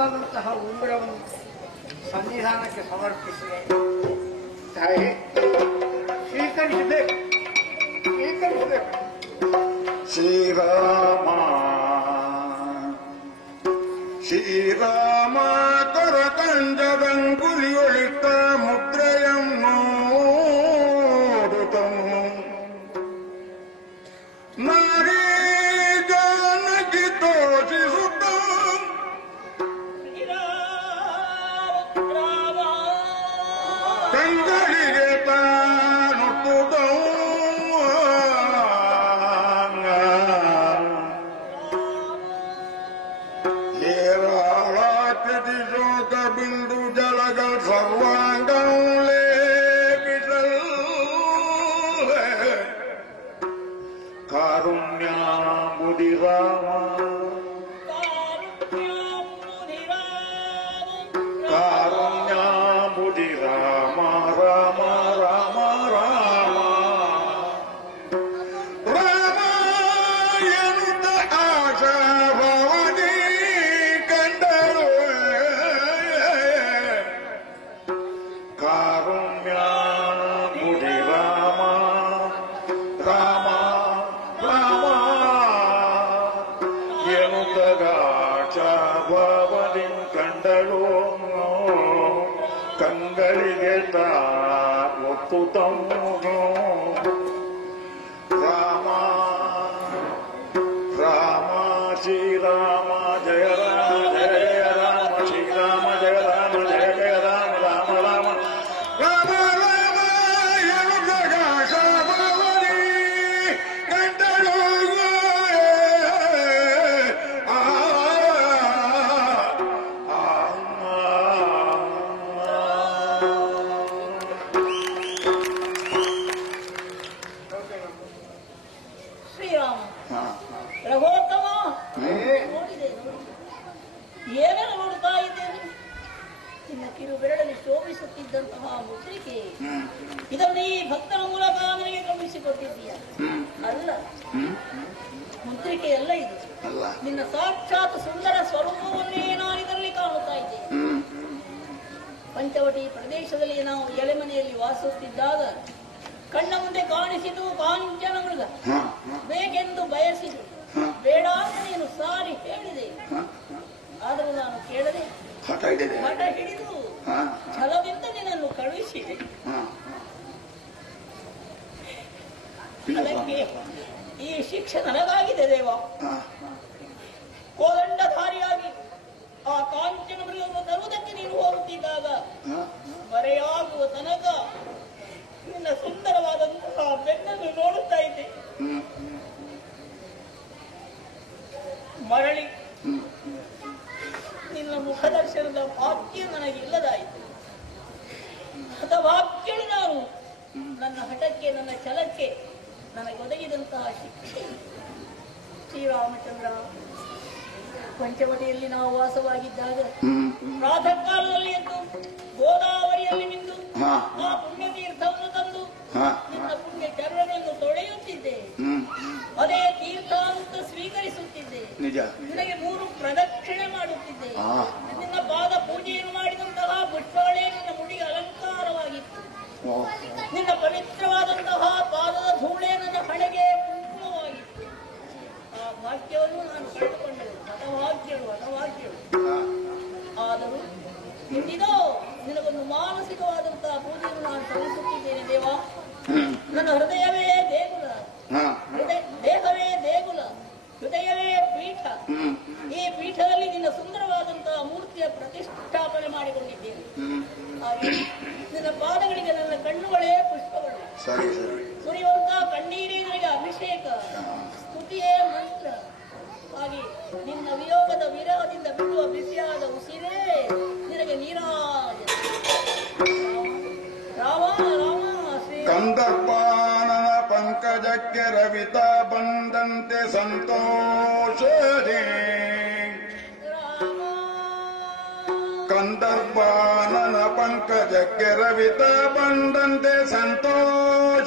ಸುಂದರವಾದಂತಹ ಉಂಗುರವನ್ನು ಸನ್ನಿಧಾನಕ್ಕೆ ಸಮರ್ಪಿಸಿದೆ. ತಾಯಿ ಸ್ವೀಕರಿಸಬೇಕು, ಸ್ವೀಕರಿಸಬೇಕು. ಶ್ರೀರಾಮ ಶ್ರೀರಾಮ ಕರಕಂಜದಂಗುಲಿಯೊಳಿತ ಮುದ್ರೆಯನ್ನು ನೋಡುತ್ತನು ನಾರೀ ಜಾನಕಿ ತೋಷಿಸುತ್ತ ಕಂಗಳಿಗೆ ತಾನುಟ್ಟುದವು ಏರಾಳಾಕೃತಿಶೋಕ ಬಿಂದು ಜಲಗಳ ಸರ್ವಾಂಗಲೇ ಬಿಸಲ್ ಕಾರುಣ್ಯಾಂಬುದಿ ರಾಮ ಕಾರುಣ್ಯಾಂಬುದಿ ರಾಮ ರಾಮ ರಾಮ ರಾಮ ರಾಮ ಎನ್ನುತ್ತ ಆಶಾಭವನಿ ಕಂಡಳು ಕಾರುಣ್ಯಾಂಬುದಿ ರಾಮ ರಾಮ ರಾಮ ಎನ್ನುತ್ತ ಆಶಾಭವನಿ ಕಂಡಳು ಕಂಗಳಿಗೆ ತಾ ಒಪ್ಪುತ್ತನು ರಾಮ ರಾಮ ಶ್ರೀರಾಮ ಜಯ ರಾಮ ಜಯ ಜಯ ರಾಮ ಶ್ರೀರಾಮ ಜಯ ರಾಮ ಜಯ ಜಯ ರಾಮ ರಾಮ ರಾಮ ರಾಮ ರಾಮ ಎನುಗಗಾಶಾಭವನಿ ಕಂಡಳು ಶ್ರೀರಾಮ ರಘೋತ್ತಮ ನೋಡಿದೆ ಏನೆಲ್ಲ ನೋಡ್ತಾ ಇದ್ದೇನೆ. ನಿನ್ನ ಕಿರು ಬೆರಳಲ್ಲಿ ಶೋಭಿಸುತ್ತಿದ್ದಂತಹ ಮುದ್ರಿಕೆ ಇದನ್ನು ಈ ಭಕ್ತನ ಮೂಲಕ ನನಗೆ ಕಳುಹಿಸಿಕೊಟ್ಟಿದ್ದೀಯ. ಅಲ್ಲ, ಮುದ್ರಿಕೆ ಎಲ್ಲ ಇದು ನಿನ್ನ ಸಾಕ್ಷಾತ್ ಸುಂದರ ಸ್ವರೂಪವನ್ನೇ ನಾನು ಇದರಲ್ಲಿ ಕಾಣುತ್ತಾ ಇದ್ದೇನೆ. ಪಂಚವಟಿ ಪ್ರದೇಶದಲ್ಲಿ ನಾವು ಎಳೆಮನೆಯಲ್ಲಿ ವಾಸಿಸುತ್ತಿದ್ದಾಗ ಕಣ್ಣ ಮುಂದೆ ಕಾಣಿಸಿತು ಕಾಂಚನ ಮೃಗ. ಬೇಕೆಂದು ಬಯಸಿದು, ಬೇಡ ಅಂತ ನೀನು ಸಾರಿ ಹೇಳಿದೆ. ಆದರೂ ನಾನು ಕೇಳದೆ ಮಠ ಹಿಡಿದು ಛಲದಿಂದ ನಿನ್ನನ್ನು ಕಳುಹಿಸಿದೆ. ಅದಕ್ಕೆ ಈ ಶಿಕ್ಷೆ ನನಗಾಗಿದೆ ದೇವ. ಕೋದಂಡಧಾರಿಯಾಗಿ ಆ ಕಾಂಚನ ಮೃಗವನ್ನು ತರುವುದಕ್ಕೆ ನೀನು ಹೋಗುತ್ತಿದ್ದಾಗ ಮರೆಯಾಗುವ ತನಕ ನಿನ್ನ ಸುಂದರವಾದಂತಹ ಬೆನ್ನನ್ನು ನೋಡುತ್ತಾ ಇದ್ದೆ. ಮರಳಿ ನಿನ್ನ ಮುಖದರ್ಶನದ ಭಾಗ್ಯ ನನಗಿಲ್ಲದಾಯಿತು. ಹತಭಾಗ್ಯಳು ನಾನು. ನನ್ನ ಹಠಕ್ಕೆ, ನನ್ನ ಛಲಕ್ಕೆ ನನಗೊದಗಿದಂತಹ ಶಿಕ್ಷೆ. ಶ್ರೀರಾಮಚಂದ್ರ, ಪಂಚವಟಿಯಲ್ಲಿ ನಾವು ವಾಸವಾಗಿದ್ದಾಗ ಪ್ರಾತಃ ಕಾಲದಲ್ಲಿ ಎದ್ದು ಗೋದಾವರಿಯಲ್ಲಿ ಮಿಂದು ಆ ಪುಣ್ಯ ತೀರ್ಥವನ್ನು ತಂದು ನಿನ್ನ ಪುಣ್ಯ ಚರಣಗಳನ್ನು ತೊಳೆಯುತ್ತಿದ್ದೆ. ಅದೇ ತೀರ್ಥ ಅಂತ ಸ್ವೀಕರಿಸುತ್ತಿದ್ದೆ. ನಿನಗೆ 3 ಪ್ರದಕ್ಷಿಣೆ ಮಾಡುತ್ತಿದ್ದೆ. ನಿನ್ನ ಪಾದ ಪೂಜೆಯನ್ನು ಮಾಡಿದಂತಹ ಪುಷ್ಪಗಳೇ ನಿನ್ನ ಮುಡಿಗೆ ಅಲಂಕಾರವಾಗಿತ್ತು. ನಿನ್ನ ಪವಿತ್ರವಾದಂತಹ ಪಾದದ ಧೂಳೆ ನನ್ನ ಹಣೆಗೆ ಕುಂಕುಮವಾಗಿತ್ತು. ಆ ಭಾಗ್ಯವನ್ನು ನಾನು ಕಳೆದುಕೊಂಡಳು. ಹತಭಾಗ್ಯಳು. ಆದರೂ ಇಂದಿದೋ ನಿನಗೊಂದು ಮಾನಸಿಕವಾದಂತಹ ಪೂಜೆಯನ್ನು ನಾನು ಸಲ್ಲಿಸುತ್ತಿದ್ದೇನೆ ದೇವ. ನನ್ನ ಹೃದಯವೇ ದೇಗುಲ, ದೇಹವೇ ದೇಗುಲ, ಹೃದಯವೇ ಪೀಠ. ಈ ಪೀಠದಲ್ಲಿ ನಿನ್ನ ಸುಂದರವಾದಂತಹ ಮೂರ್ತಿಯ ಪ್ರತಿಷ್ಠಾಪನೆ ಮಾಡಿಕೊಂಡಿದ್ದೇನೆ. ಹಾಗೆ ನಿನ್ನ ಪಾದಗಳಿಗೆ ನನ್ನ ಕಣ್ಣುಗಳೇ ಪುಷ್ಪಗಳು. ಸುರಿಯುವಂತಹ ಕಣ್ಣೀರೇ ನನಗೆ ಅಭಿಷೇಕ, ಸ್ತುತಿಯೇ ಮಂತ್ರ. ಹಾಗೆ ನಿನ್ನ ವಿಯೋಗದ ವಿರಹದಿಂದ ಬಿಡುವ ಬಿಸಿಯಾದ ಉಸಿರೇ ನಿನಗೆ ನೀರಾಜ. ರಾಮ ರಾಮ ಶ್ರೀ ಕಂದರ್ಪಾನನ ಪಂಕಜಕ್ಕೆ ರವಿತಾ ಬಂದಂತೆ ಸಂತೋಷದೇ. ಕಂದರ್ಪಾನನ ಪಂಕಜಕ್ಕೆ ರವಿತಾ ಬಂದಂತೆ ಸಂತೋಷ